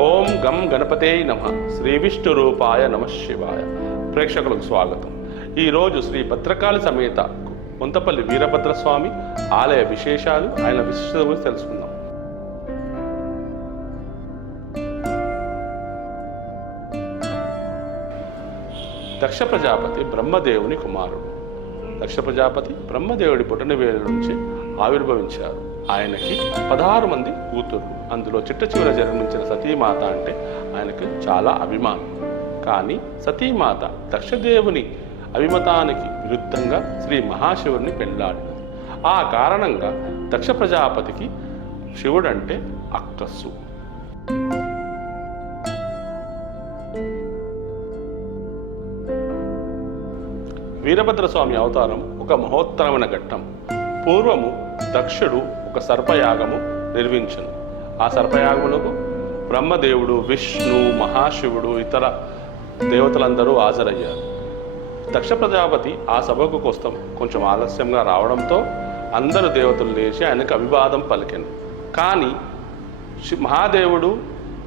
ఓం గం గణపతే నమ. శ్రీ విష్ణు రూపాయ నమ శివాయ. ప్రేక్షకులకు స్వాగతం. ఈరోజు శ్రీ భద్రకాళి సమేత కొంతపల్లి వీరభద్ర స్వామి ఆలయ విశేషాలు ఆయన విశిష్టతలు తెలుసుకుందాం. దక్ష ప్రజాపతి బ్రహ్మదేవుని కుమారుడు. దక్ష ప్రజాపతి బ్రహ్మదేవుడి పుట్టనవేలు నుంచి ఆవిర్భవించారు. ఆయనకి పదహారు మంది కూతుర్లు. అందులో చిట్ట చివర జన్మించిన సతీమాత అంటే ఆయనకు చాలా అభిమానం. కానీ సతీమాత దక్షదేవుని అభిమతానికి విరుద్ధంగా శ్రీ మహాశివుని పెళ్ళాడినది ఆ కారణంగా దక్ష ప్రజాపతికి శివుడంటే అక్కస్సు వీరభద్రస్వామి అవతారం ఒక మహోత్తరమైన ఘట్టం. పూర్వము దక్షుడు ఒక సర్పయాగము నిర్మించను ఆ సర్పయాగములకు బ్రహ్మదేవుడు విష్ణు మహాశివుడు ఇతర దేవతలందరూ హాజరయ్యారు. దక్ష ప్రజాపతి ఆ సభకు కోసం కొంచెం ఆలస్యంగా రావడంతో అందరు దేవతలు లేచి ఆయనకు అభివాదం పలికెను. కానీ శి- మహాదేవుడు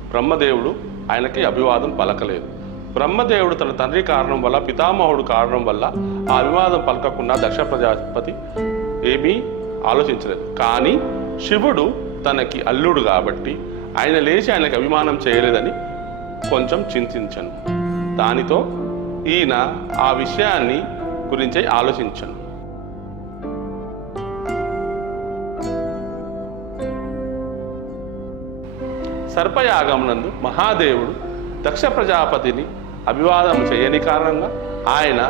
బ్రహ్మదేవుడు ఆయనకి అభివాదం పలకలేదు. బ్రహ్మదేవుడు తన తండ్రి కారణం వల్ల పితామహుడు కారణం వల్ల ఆ అభివాదం పలకకుండా దక్ష ప్రజాపతి ఏమీ ఆలోచించలేదు. కానీ శివుడు తనకి అల్లుడు కాబట్టి ఆయన లేచి ఆయనకు అభిమానం చేయలేదని కొంచెం చింతించను. దానితో ఈయన ఆ విషయాన్ని గురించి ఆలోచించను. సర్పయాగమునందు మహాదేవుడు దక్ష ప్రజాపతిని అభివాదం చేయని కారణంగా ఆయన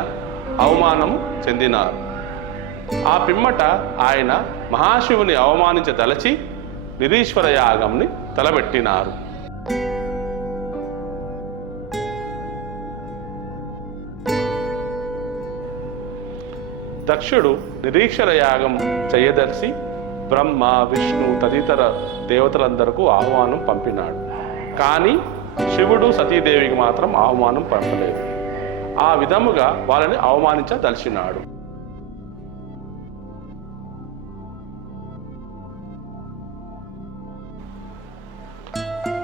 అవమానం చెందినారు. ఆ పిమ్మట ఆయన మహాశివుని అవమానించదలచి నిరీశ్వర యాగంని తలబెట్టినారు దక్షుడు నిరీక్షర యాగం చేయదర్శి బ్రహ్మ విష్ణు తదితర దేవతలందరకు ఆహ్వానం పంపినాడు. కానీ శివుడు సతీదేవికి మాత్రం ఆహ్వానం పంపలేదు. ఆ విధముగా వాళ్ళని అవమానించదలిచినాడు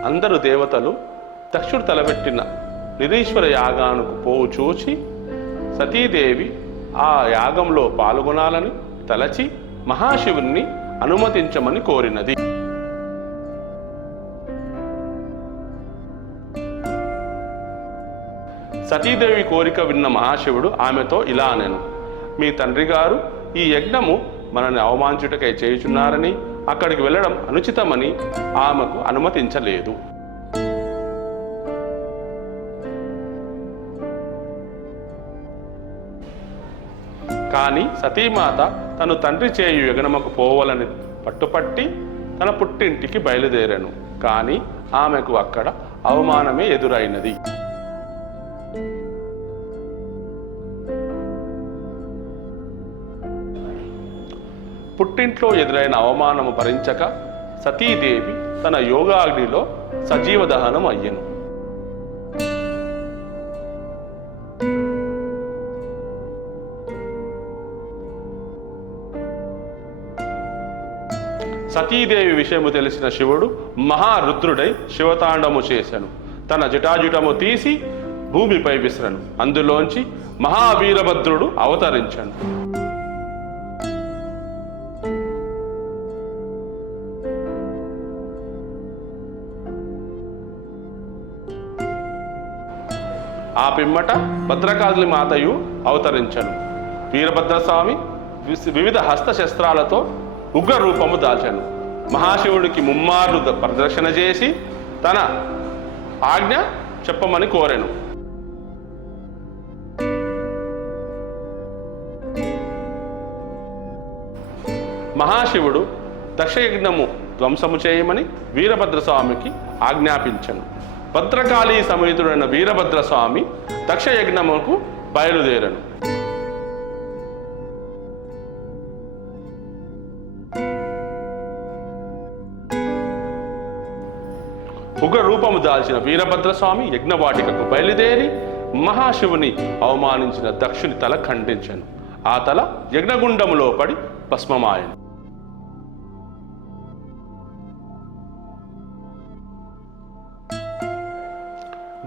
అందరు దేవతలు దక్షుడు తలబెట్టిన నిరీశ్వర యాగానికి పోవు చూచి సతీదేవి ఆ యాగంలో పాల్గొనాలని తలచి మహాశివుణ్ణి అనుమతించమని కోరినది. సతీదేవి కోరిక విన్న మహాశివుడు ఆమెతో ఇలా అనెను మీ తండ్రి గారు ఈ యజ్ఞము మనల్ని అవమానించుటకై చేయుచున్నారని అక్కడికి వెళ్ళడం అనుచితమని ఆమెకు అనుమతించలేదు. కానీ సతీమాత తను తండ్రి చేయు యగనమకు పోవాలని పట్టుపట్టి తన పుట్టింటికి బయలుదేరాను. కానీ ఆమెకు అక్కడ అవమానమే ఎదురైనది. పుట్టింట్లో ఎదురైన అవమానము భరించక సతీదేవి తన యోగాగ్నిలో సజీవ దహనం అయ్యను. సతీదేవి విషయము తెలిసిన శివుడు మహారుద్రుడై శివతాండము చేశాను తన జటాజుటము తీసి భూమిపై విసిరను. అందులోంచి మహావీరభద్రుడు అవతరించాను. ఆ పిమ్మట భద్రకాళి మాతయు అవతరించను. వీరభద్రస్వామి విస్- వివిధ హస్తశస్త్రాలతో ఉగ్ర రూపము దాల్చను. మహాశివుడికి ముమ్మార్లు ప్రదర్శన చేసి తన ఆజ్ఞ చెప్పమని కోరెను. మహాశివుడు దక్షయజ్ఞము ధ్వంసము చేయమని వీరభద్రస్వామికి ఆజ్ఞాపించను. భద్రకాళీ సమేతుడైన వీరభద్రస్వామి దక్షయజ్ఞముకు బయలుదేరను. ఉగ్ర రూపము దాల్చిన వీరభద్రస్వామి యజ్ఞవాటికకు బయలుదేరి మహాశివుని అవమానించిన దక్షుని తల ఖండించను. ఆ తల యజ్ఞగుండములో పడి భస్మమాయను.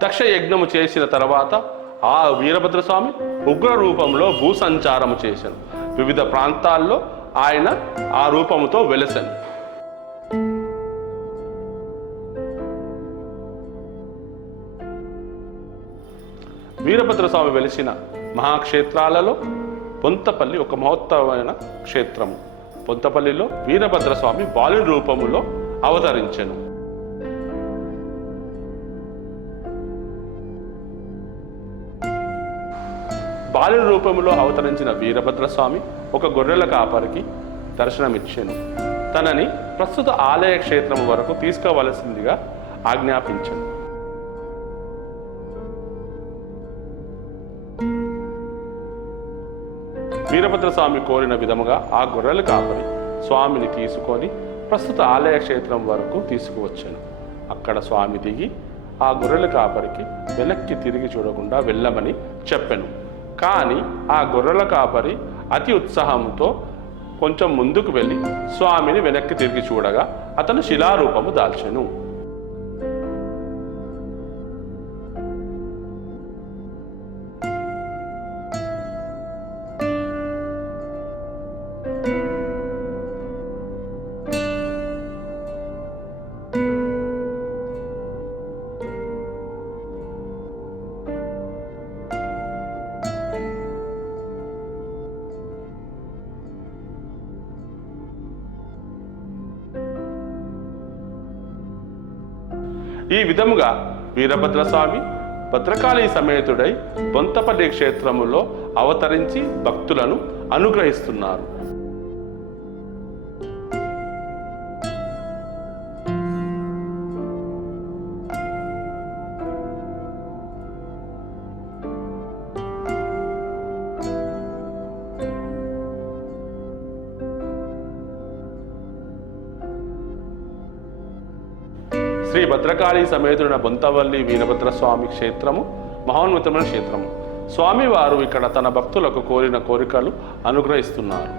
దక్ష యజ్ఞము చేసిన తర్వాత ఆ వీరభద్రస్వామి ఉగ్ర రూపంలో భూసంచారము చేశాను. వివిధ ప్రాంతాల్లో ఆయన ఆ రూపముతో వెలసను. వీరభద్రస్వామి వెలిసిన మహాక్షేత్రాలలో పొంతపల్లి ఒక మహోత్తమైన క్షేత్రము. పొంతపల్లిలో వీరభద్రస్వామి బాలుడి రూపములో అవతరించెను. బాలుడి రూపంలో అవతరించిన వీరభద్రస్వామి ఒక గొర్రెల కాపరికి దర్శనమిచ్చాను. తనని ప్రస్తుత ఆలయ క్షేత్రం వరకు తీసుకోవలసిందిగా ఆజ్ఞాపించాను. వీరభద్రస్వామి కోరిన విధముగా ఆ గొర్రెల కాపరి స్వామిని తీసుకొని ప్రస్తుత ఆలయ క్షేత్రం వరకు తీసుకువచ్చాను. అక్కడ స్వామి దిగి ఆ గొర్రెల కాపరికి వెనక్కి తిరిగి చూడకుండా వెళ్ళమని చెప్పాను. కానీ ఆ గొర్రెల కాపరి అతి ఉత్సాహంతో కొంచెం ముందుకు వెళ్ళి స్వామిని వెనక్కి తిరిగి చూడగా అతను శిలారూపము దాల్చెను. ఈ విధముగా వీరభద్రస్వామి భద్రకాళి సమేతుడై బొంతపల్లి క్షేత్రములో అవతరించి భక్తులను అనుగ్రహిస్తున్నారు. శ్రీ భద్రకాళి సమేతుడైన బొంతవల్లి వీరభద్రస్వామి క్షేత్రము మహోన్నతమైన క్షేత్రము. స్వామివారు ఇక్కడ తన భక్తులకు కోరిన కోరికలు అనుగ్రహిస్తున్నారు.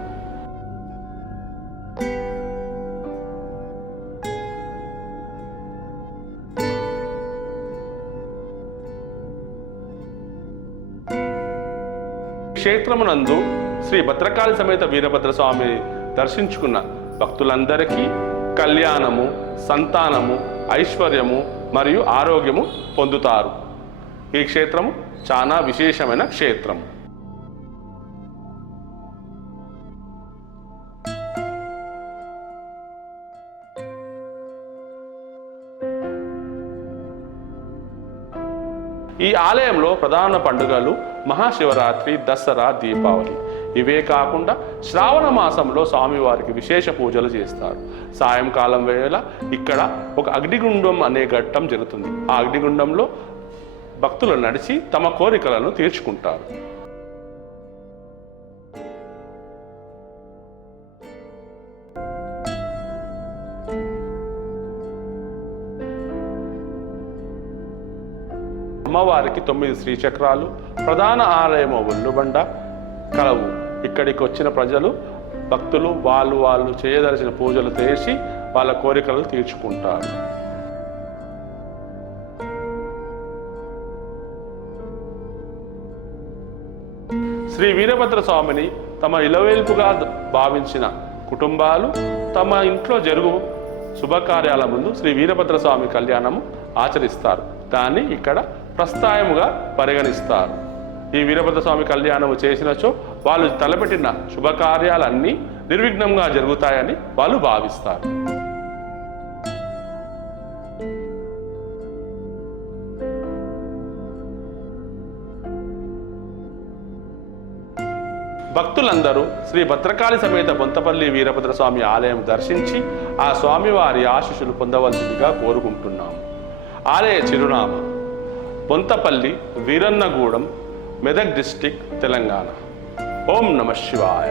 క్షేత్రమునందు శ్రీ భద్రకాళి సమేత వీరభద్రస్వామి దర్శించుకున్న భక్తులందరికీ కళ్యాణము సంతానము ఐశ్వర్యము మరియు ఆరోగ్యము పొందుతారు. ఈ క్షేత్రము చాలా విశేషమైన క్షేత్రం ఈ ఆలయంలో ప్రధాన పండుగలు మహాశివరాత్రి దసరా దీపావళి. ఇవే కాకుండా శ్రావణ మాసంలో స్వామివారికి విశేష పూజలు చేస్తారు. సాయంకాలం వేళ ఇక్కడ ఒక అగ్నిగుండం అనే ఘట్టం జరుగుతుంది. ఆ అగ్నిగుండంలో భక్తులు నడిచి తమ కోరికలను తీర్చుకుంటారు. అమ్మవారికి తొమ్మిది శ్రీచక్రాలు ప్రధాన ఆలయము ఒళ్ళుబండ కలవు. ఇక్కడికి వచ్చిన ప్రజలు భక్తులు వాళ్ళు వాళ్ళు చేయదలసిన పూజలు చేసి వాళ్ళ కోరికలు తీర్చుకుంటారు. శ్రీ వీరభద్ర స్వామిని తమ ఇలవేల్పుగా భావించిన కుటుంబాలు తమ ఇంట్లో జరుగు శుభకార్యాల ముందు శ్రీ వీరభద్ర స్వామి కళ్యాణము ఆచరిస్తారు. దాన్ని ఇక్కడ ప్రస్థాయముగా పరిగణిస్తారు. ఈ వీరభద్ర స్వామి కళ్యాణము చేసినచో వాళ్ళు తలపెట్టిన శుభకార్యాలన్నీ నిర్విఘ్నంగా జరుగుతాయని వాళ్ళు భావిస్తారు. భక్తులందరూ శ్రీ భద్రకాళి సమేత బొంతపల్లి వీరభద్ర స్వామి ఆలయం దర్శించి ఆ స్వామివారి ఆశీస్సులు పొందవలసిందిగా కోరుకుంటున్నాము ఆలయ చిరునామా బొంతపల్లి వీరన్నగూడెం మెదక్ డిస్టిక్ తెలంగాణ. ఓం నమ శివాయ